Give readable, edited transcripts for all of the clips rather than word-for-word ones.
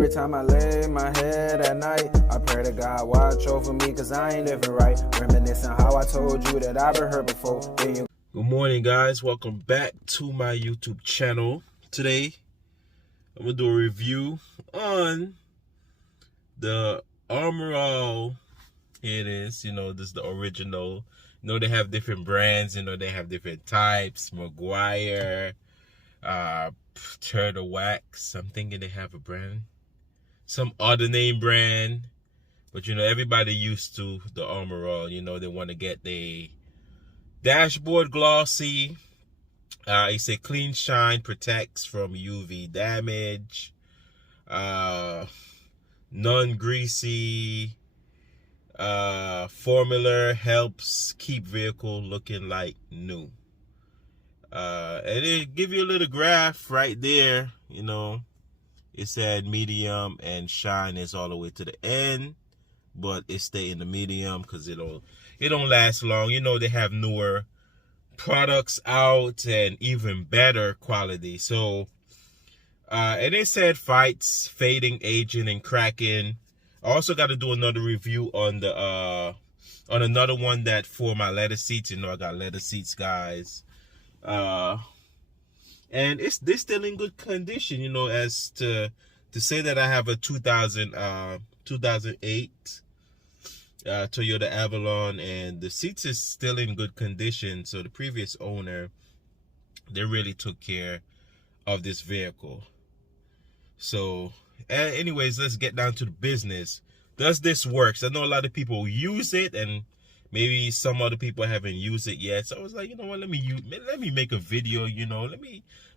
Every time I lay my head at night, I pray to God watch over me, cause I ain't living right. Reminiscing how I told you that I've been hurt before. Good morning, guys. Welcome back to my YouTube channel. Today, I'm going to do a review on the Armorall. Here it is. You know, this is the original. You know, they have different brands. You know, they have different types. Maguire, Turtle Wax. I'm thinking they have a brand. Some other name brand. But, you know, everybody used to the Armorall. You know, they want to get the dashboard glossy. It's a clean shine, protects from UV damage, non-greasy, formula helps keep vehicle looking like new. And it give you a little graph right there. You know, it said medium and shine is all the way to the end, but it stay in the medium because it don't last long. You know, they have newer products out and even better quality. So and it said fights fading, aging, and cracking. I also got to do another review on the on another one that for my leather seats. You know, I got leather seats, guys, and they're still in good condition. You know, as to say that I have a 2008 Toyota Avalon, and the seats is still in good condition. So the previous owner, they really took care of this vehicle. So anyways, let's get down to the business. Does this work? I know a lot of people use it, and maybe some other people haven't used it yet. So I was like, you know what, let me make a video. You know,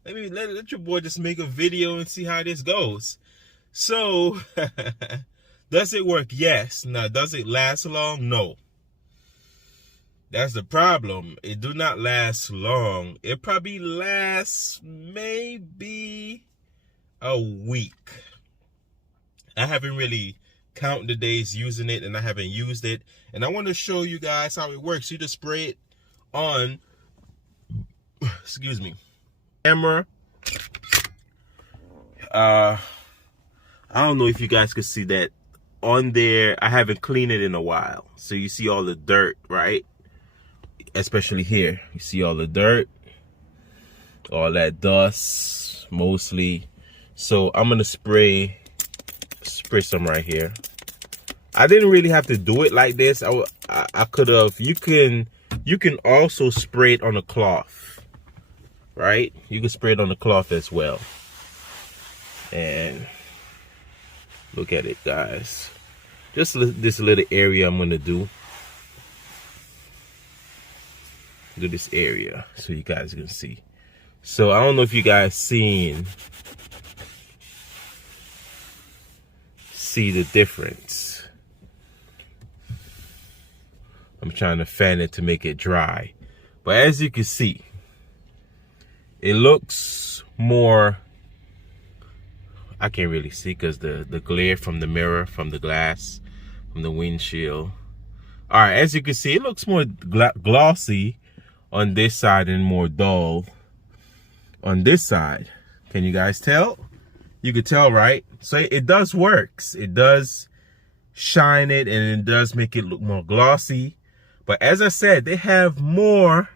let your boy just make a video and see how this goes. So does it work? Yes. Now, does it last long? No. That's the problem. It do not last long. It probably lasts maybe a week. I haven't really counted the days using it, and I haven't used it. And I want to show you guys how it works. You just spray it on, excuse me, camera. I don't know if you guys could see that. On there, I haven't cleaned it in a while, so you see all the dirt, right? Especially here, you see all the dirt, all that dust mostly. So I'm gonna spray some right here. I didn't really have to do it like this. I could have. You can also spray it on a cloth, right? You can spray it on the cloth as well. And look at it, guys. Just this little area I'm gonna do this area so you guys can see. So I don't know if you guys see the difference. I'm trying to fan it to make it dry, but as you can see, it looks more, I can't really see because the glare from the mirror, from the glass, from the windshield. All right, as you can see, it looks more glossy on this side and more dull on this side. Can you guys tell? You could tell, right? So it does works. It does shine it, and it does make it look more glossy. But as I said, they have more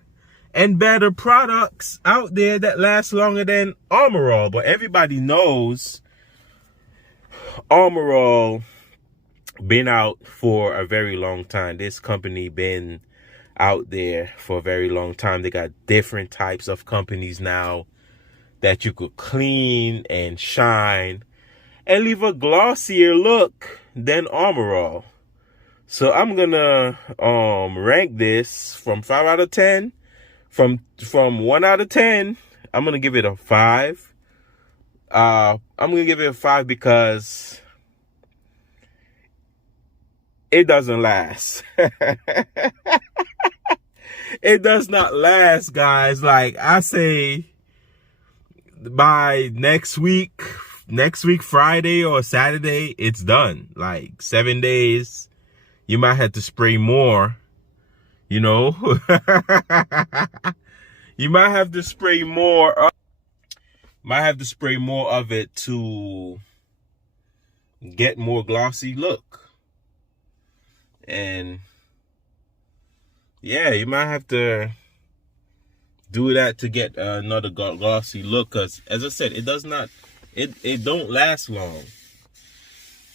and better products out there that last longer than Armorall. But everybody knows Armorall been out for a very long time. This company been out there for a very long time. They got different types of companies now that you could clean and shine and leave a glossier look than Armorall. So I'm gonna rank this from 5 out of 10. From 1 out of 10, I'm gonna give it a 5. I'm gonna give it a 5 because it doesn't last. It does not last, guys. Like I say, by next week Friday or Saturday, it's done. Like 7 days, you might have to spray more, you know. You might have to spray more of it to get more glossy look. And yeah, you might have to do that to get another glossy look, because as I said, it don't last long.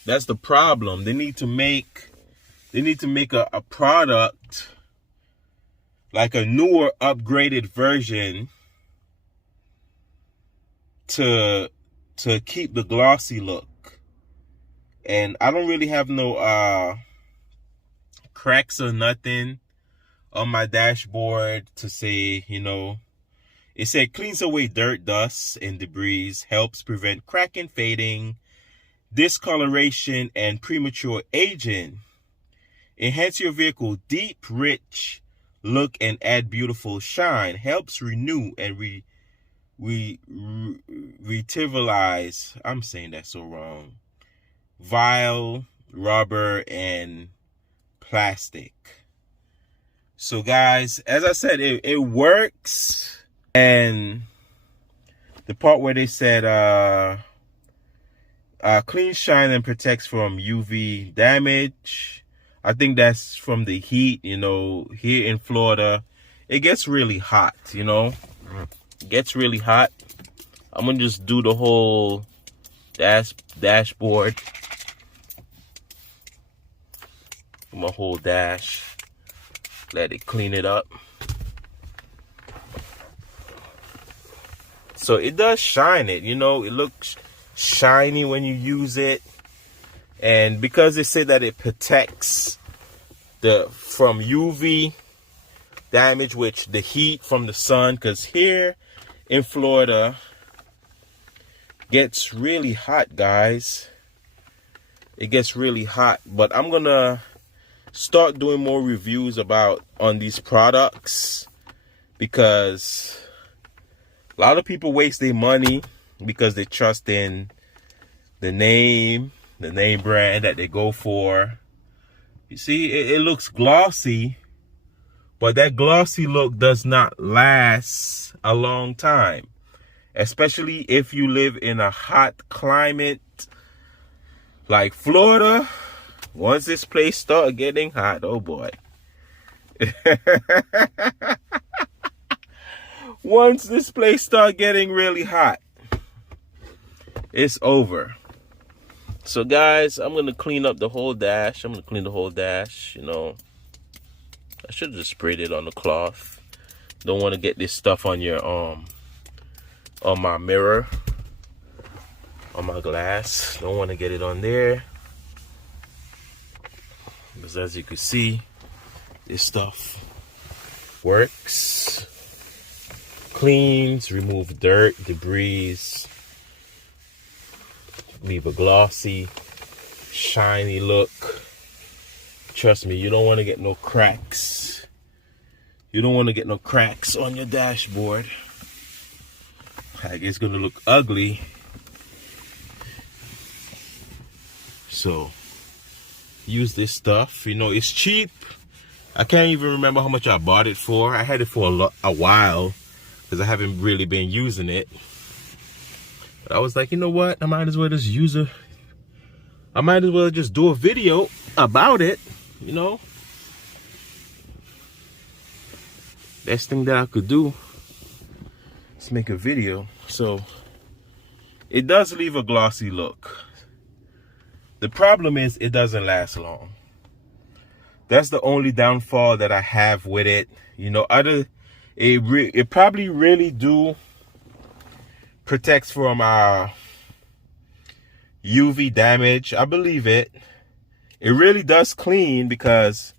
That's the problem. They need to make a product, like a newer, upgraded version, to keep the glossy look. And I don't really have no cracks or nothing on my dashboard to say, you know, it said cleans away dirt, dust, and debris, helps prevent cracking, fading, discoloration, and premature aging. Enhance your vehicle deep, rich look and add beautiful shine. Helps renew and revitalize. I'm saying that so wrong. Vinyl, rubber, and plastic. So guys, as I said, it works. And the part where they said clean, shine, and protects from UV damage, I think that's from the heat. You know, here in Florida, it gets really hot, you know. It gets really hot. I'm gonna just do the whole dashboard. My whole dash. Let it clean it up. So it does shine it, you know, it looks shiny when you use it. And because they say that it protects from UV damage, which the heat from the sun, because here in Florida gets really hot, guys. It gets really hot. But I'm gonna start doing more reviews on these products, because a lot of people waste their money because they trust in the name brand that they go for. You see, it looks glossy, but that glossy look does not last a long time, especially if you live in a hot climate like Florida. Once this place start getting hot, oh boy. Once this place start getting really hot, it's over. So guys, I'm going to clean up the whole dash. I'm going to clean the whole dash, you know. I should have just sprayed it on the cloth. Don't want to get this stuff on your on my mirror, on my glass. Don't want to get it on there. Because as you can see, this stuff works. Cleans, remove dirt, debris, leave a glossy, shiny look. Trust me, you don't want to get no cracks. You don't want to get no cracks on your dashboard. Like, it's going to look ugly. So use this stuff. You know, it's cheap. I can't even remember how much I bought it for. I had it for a while because I haven't really been using it. But I was like, you know what? I might as well just I might as well just do a video about it, you know. Best thing that I could do is make a video. So it does leave a glossy look. The problem is it doesn't last long. That's the only downfall that I have with it. You know, it probably really do protects from UV damage. I believe it. It really does clean, because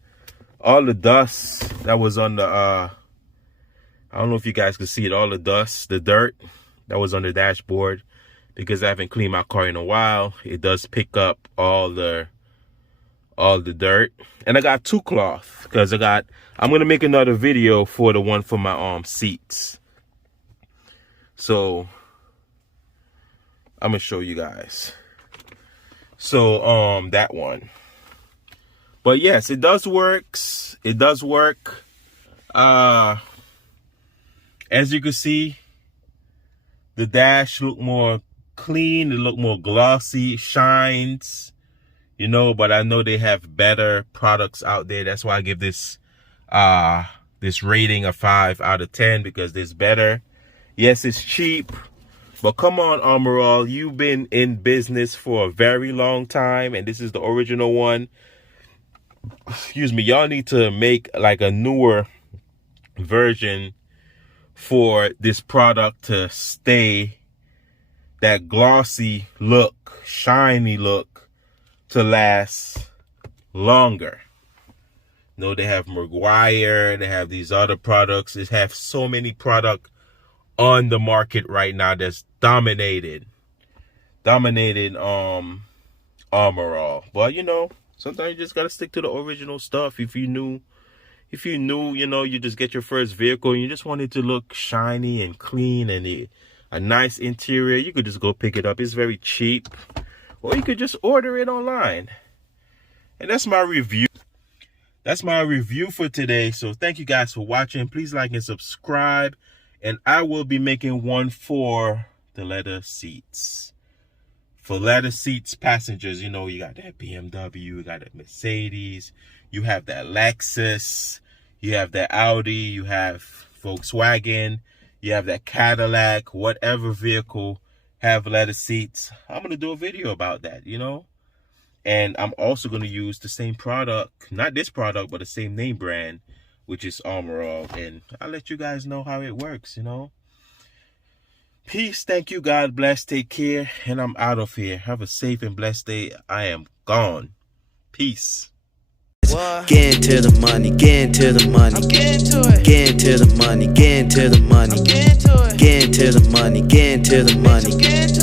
all the dust that was on the I don't know if you guys can see it, all the dust, the dirt that was on the dashboard, because I haven't cleaned my car in a while, it does pick up all the dirt. And I got two cloths, because I'm gonna make another video for the one for my seats. So I'm gonna show you guys. So that one. But yes, it does work. It does work. As you can see, the dash look more clean, it look more glossy, shines, you know, but I know they have better products out there. That's why I give this rating a 5 out of 10, because it's better. Yes, it's cheap, but come on, Armorall, you've been in business for a very long time, and this is the original one. Excuse me, y'all need to make like a newer version for this product to stay that glossy look, shiny look, to last longer. No, they have Maguire, they have these other products. They have so many products on the market right now that's dominated Armorall. But you know, sometimes you just gotta stick to the original stuff. If you knew, you know, you just get your first vehicle and you just want it to look shiny and clean and a nice interior, you could just go pick it up. It's very cheap, or you could just order it online. And that's my review. That's my review for today. So thank you guys for watching. Please like and subscribe, and I will be making one for the leather seats. For leather seats passengers, you know, you got that BMW, you got that Mercedes, you have that Lexus, you have that Audi, you have Volkswagen, you have that Cadillac, whatever vehicle have leather seats. I'm going to do a video about that, you know. And I'm also going to use the same product, not this product, but the same name brand, which is Armorall. And I'll let you guys know how it works, you know. Peace, thank you, God bless, take care, and I'm out of here. Have a safe and blessed day. I am gone. Peace. Get into the money, get into the money, get into the money, get into the money, get into the money, get into the money.